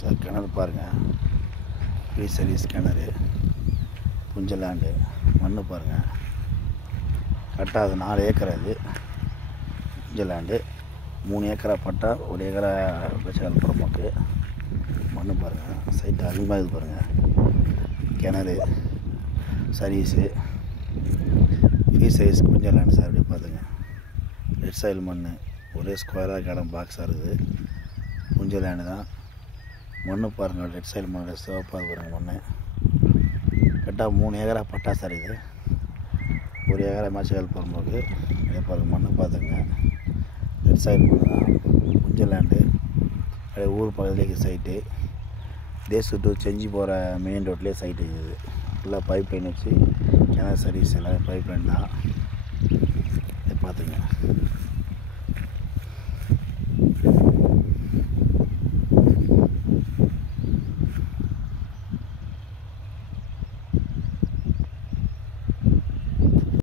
Sir கிணறு பாருங்கள், free service கிணறு, புஞ்ச லேண்டு, மண் பாருங்கள். கரெக்டாக அது 4 ஏக்கர். அது புஞ்ச லேண்டு 3 ஏக்கரா பட்டா, 1 ஏக்கரா வச்சு புறம்போக்கு. மண் பாருங்கள், சைட்டு அதிகமாக இது பாருங்கள். கிணறு, சர்வீஸு, ஃப்ரீ சைஸ் புஞ்ச லேண்டு சார். அப்படியே பார்த்துங்க. ரெட் சாயில் மண், ஒரே ஸ்கொயராக இடம் பாக்ஸாக இருக்குது. புஞ்ச லேண்டு தான். மண் பாருங்கள், ரெட் சாயில் மண், சிவப்பாக பாருங்கள் மண். கரெக்டாக 3 ஏக்கரா பட்டா சார். இது 1 ஏக்கரா மேட்ச்சால் புறம்போக்கு. இதே பாருங்கள், மண் பார்த்துங்க. ரெட் சாயில் மண் தான், புஞ்ச லேண்டு. அப்படியே ஊர் பக்கத்துலேயே சைட்டு. தேசு டு செஞ்சு போகிற மெயின் ரோட்லேயே சைட்டு இருக்குது. ஃபுல்லாக பைப் லைன் வச்சு கிணறு சர்வீஸ் எல்லாமே பைப் லைன் தான். இதை பார்த்துங்க.